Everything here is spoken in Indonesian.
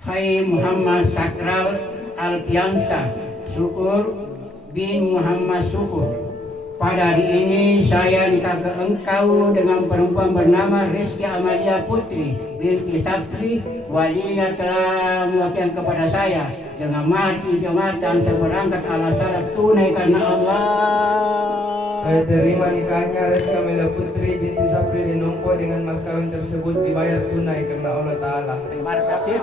Hai Muhammad Sakral Alfiansa Syukur bin Muhammad Syukur. Pada hari ini saya nikah ke engkau dengan perempuan bernama Rizky Amalia Putri binti Sapri. Walinya telah mewakilkan kepada saya dengan mati jumatan seperangkat alat syarat tunai karena Allah. Saya terima nikahnya Rizky Amalia Putri binti Sapri Dinongko dengan mas kawin tersebut dibayar tunai karena Allah Ta'ala. Terima kasih.